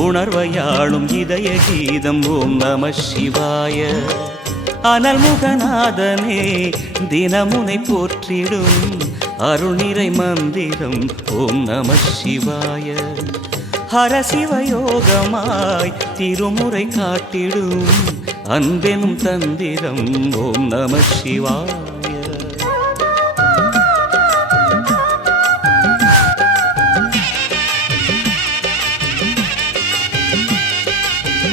உணர்வையாளும் இதய கீதம். ஓம் நம சிவாய. அனல் முகநாதனே தினமுனை போற்றிடும் அருள் மந்திரம். ஓம் நம சிவாய. ஹரசிவயோகமாய் திருமுறை காட்டிடும் அன்பெனும் தந்திரம். ஓம் நம சிவாய.